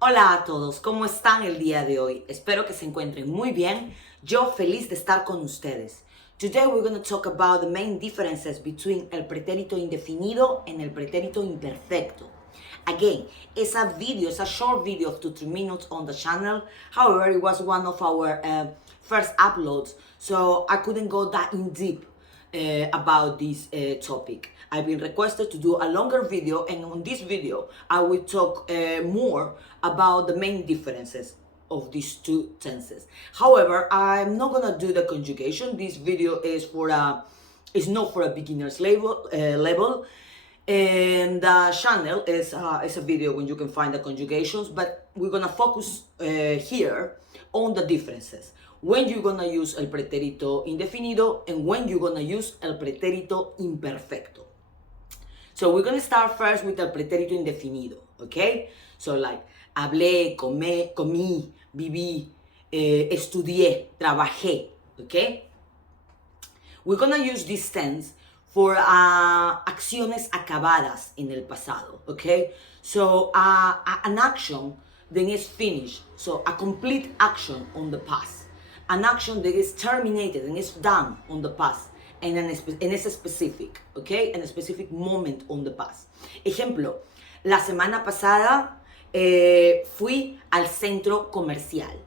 Hola a todos, ¿cómo están el día de hoy? Espero que se encuentren muy bien. Yo feliz de estar con ustedes. Today we're going to talk about the main differences between el pretérito indefinido and el pretérito imperfecto. Again, it's a short video of 2-3 minutes on the channel. However, it was one of our first uploads, so I couldn't go that in deep about this topic. I've been requested to do a longer video, and on this video I will talk more about the main differences of these two tenses. However, I'm not gonna do the conjugation. This video is not for a beginner's level. And the channel is a video when you can find the conjugations, but we're gonna focus here on the differences. When you're gonna use el pretérito indefinido and when you're gonna use el pretérito imperfecto. So we're gonna start first with el pretérito indefinido, okay? So like, hablé, comí, viví, estudié, trabajé, okay? We're gonna use this tense for acciones acabadas en el pasado, okay? So an action then is finished, so a complete action on the past. An action that is terminated and is done on the past, and es specific, okay? En a specific moment on the past. Ejemplo, la semana pasada fui al centro comercial,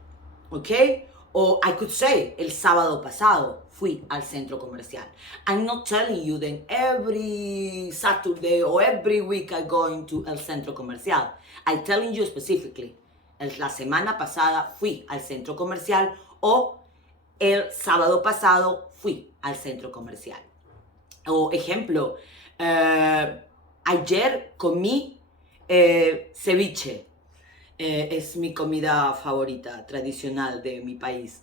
okay? Or I could say, el sábado pasado fui al centro comercial. I'm not telling you that every Saturday or every week I go into el centro comercial. I'm telling you specifically, la semana pasada fui al centro comercial o el sábado pasado fui al centro comercial. O ejemplo, ayer comí ceviche. Es mi comida favorita, tradicional de mi país.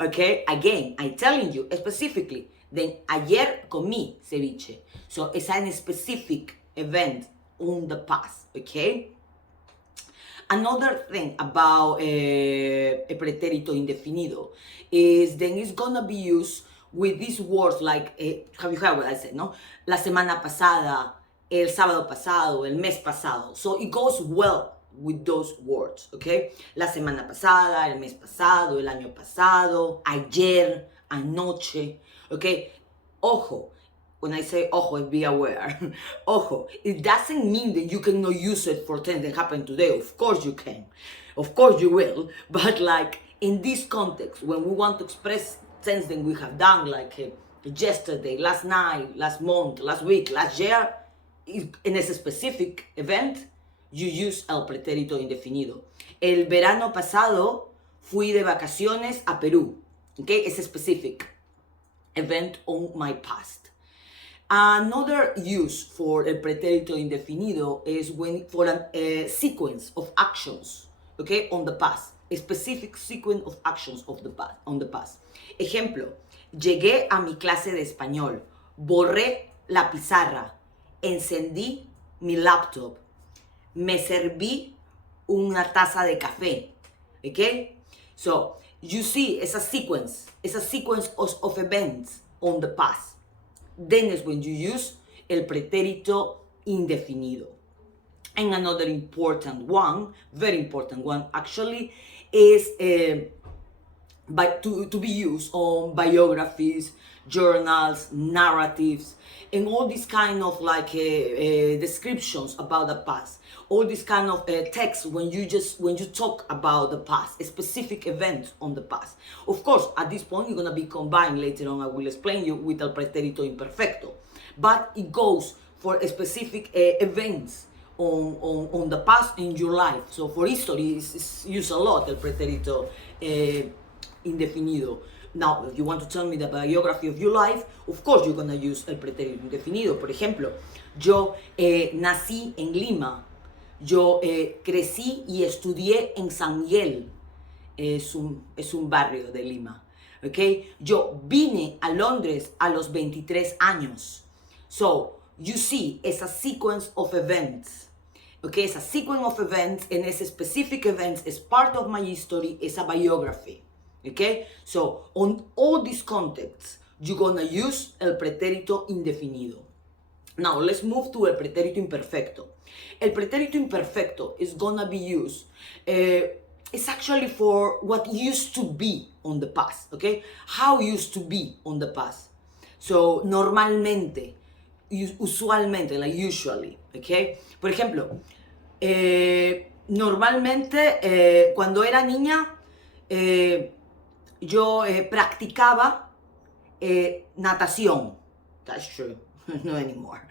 Okay, again, I'm telling you specifically, then ayer comí ceviche. So it's a specific event on the past, okay? Another thing about a pretérito indefinido is then it's gonna be used with these words like, have you heard what I said, no? La semana pasada, el sábado pasado, el mes pasado. So it goes well with those words, okay? La semana pasada, el mes pasado, el año pasado, ayer, anoche, okay? Ojo, when I say ojo, be aware. Ojo, it doesn't mean that you cannot use it for things that happen today. Of course you can. Of course you will. But like in this context, when we want to express things that we have done, like yesterday, last night, last month, last week, last year, in a specific event, you use el pretérito indefinido. El verano pasado fui de vacaciones a Perú. Okay, it's a specific event on my past. Another use for el pretérito indefinido is when for a sequence of actions, okay, on the past. A specific sequence of actions of the past, on the past. Ejemplo, llegué a mi clase de español, borré la pizarra, encendí mi laptop, me serví una taza de café, okay? So, you see, it's a sequence of events on the past. Then is when you use el pretérito indefinido. And another important one, very important one actually, is to be used on biographies, journals, narratives, and all these kind of like descriptions about the past. All these kind of texts when you talk about the past, a specific event on the past. Of course, at this point, you're gonna be combined later on. I will explain you with el pretérito imperfecto, but it goes for a specific events on the past in your life. So for history, it's used a lot el pretérito indefinido. Now, if you want to tell me the biography of your life, of course you're gonna use el pretérito indefinido. Por ejemplo, yo nací en Lima. Yo crecí y estudié en San Miguel, es un barrio de Lima, okay? Yo vine a Londres a los 23 años. So, you see, it's a sequence of events, okay? It's a sequence of events, and it's a specific events, it's part of my history, it's a biography, okay? So, on all these contexts, you're gonna use el pretérito indefinido. Now, let's move to el pretérito imperfecto. El pretérito imperfecto is gonna be used, it's actually for what used to be on the past, okay? How used to be on the past. So, normalmente, usualmente, like usually, okay? Por ejemplo, normalmente, cuando era niña, yo practicaba natación. That's true. No anymore.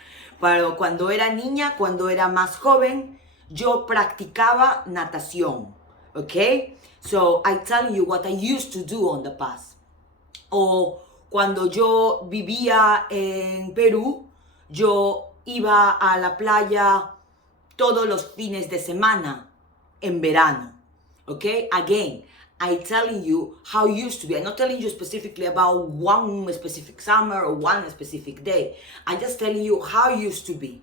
Pero cuando era niña, cuando era más joven, yo practicaba natación. Okay? So I tell you what I used to do on the past. O cuando yo vivía en Perú, yo iba a la playa todos los fines de semana en verano. Okay? Again, I'm telling you how it used to be. I'm not telling you specifically about one specific summer or one specific day. I'm just telling you how it used to be.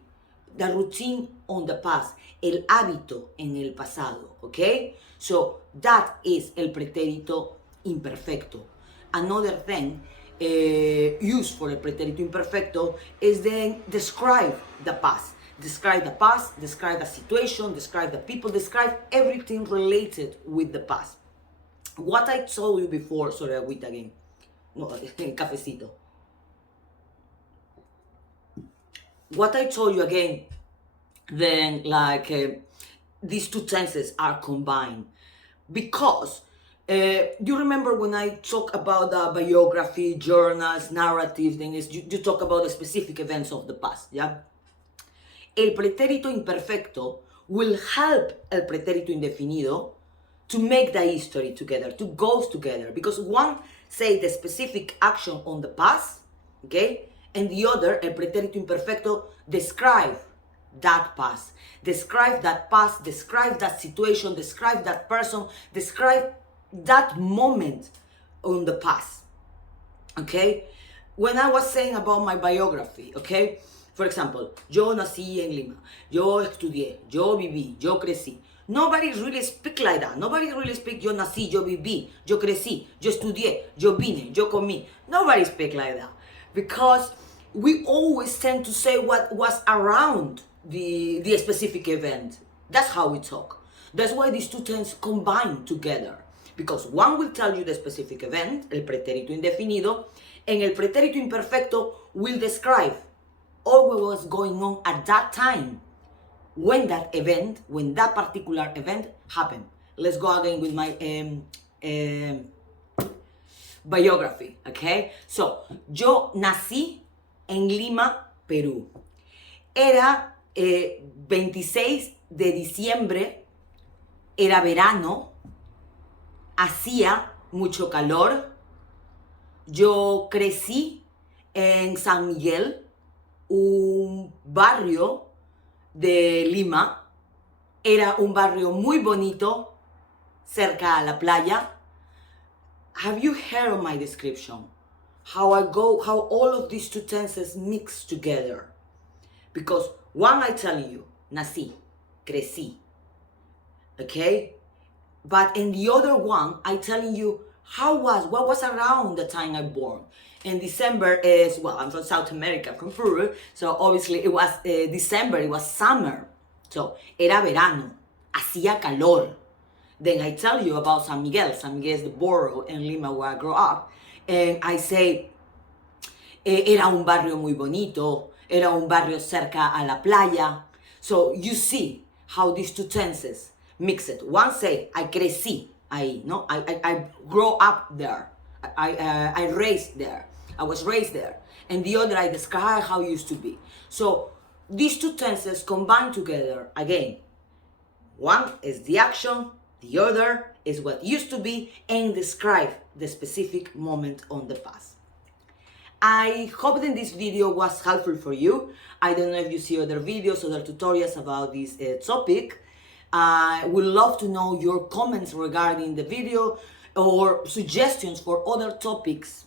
The routine on the past. El hábito en el pasado. Okay? So that is el pretérito imperfecto. Another thing used for el pretérito imperfecto is then describe the past. Describe the past, describe the situation, describe the people, describe everything related with the past. What I told you before, sorry, agüita again. No, cafecito. What I told you again, then these two tenses are combined. Because you remember when I talk about the biography, journals, narratives, then you talk about the specific events of the past, yeah? El pretérito imperfecto will help el pretérito indefinido to make the history together, to go together. Because one say the specific action on the past, okay? And the other, el pretérito imperfecto, describe that past. Describe that past, describe that situation, describe that person, describe that moment on the past, okay? When I was saying about my biography, okay? For example, yo nací en Lima, yo estudié, yo viví, yo crecí. Nobody really speak like that. Nobody really speak yo nací, yo viví, yo crecí, yo estudié, yo vine, yo comí. Nobody speak like that. Because we always tend to say what was around the specific event. That's how we talk. That's why these two terms combine together. Because one will tell you the specific event, el pretérito indefinido, and el pretérito imperfecto will describe all what was going on at that time when that particular event happened. Let's go again with my biography, okay? So, yo nací en Lima, Perú. Era 26 de diciembre, era verano, hacía mucho calor. Yo crecí en San Miguel, un barrio de Lima. Era un barrio muy bonito, cerca a la playa. Have you heard of my description? How all of these two tenses mix together. Because one I tell you, nací, crecí, okay? But in the other one, I telling you what was around the time I born. And December is, well, I'm from South America, from Peru, so obviously it was December, it was summer. So, era verano, hacía calor. Then I tell you about San Miguel. San Miguel is the borough in Lima where I grew up. And I say, era un barrio muy bonito, era un barrio cerca a la playa. So you see how these two tenses mix it. One say, I crecí ahí, no? I grow up there. I raised there. I was raised there. And the other, I describe how it used to be. So these two tenses combine together again. One is the action, the other is what used to be, and describe the specific moment on the past. I hope that this video was helpful for you. I don't know if you see other videos, other tutorials about this topic. I would love to know your comments regarding the video or suggestions for other topics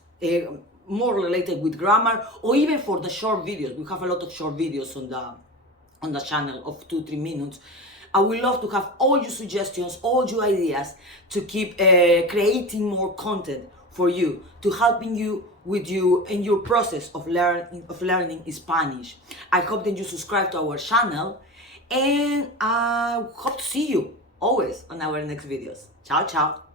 more related with grammar, or even for the short videos. We have a lot of short videos on the channel of 2-3 minutes. I would love to have all your suggestions, all your ideas to keep creating more content for you, to helping you with you in your process of learning Spanish. I hope that you subscribe to our channel, and I hope to see you always on our next videos. Ciao, ciao.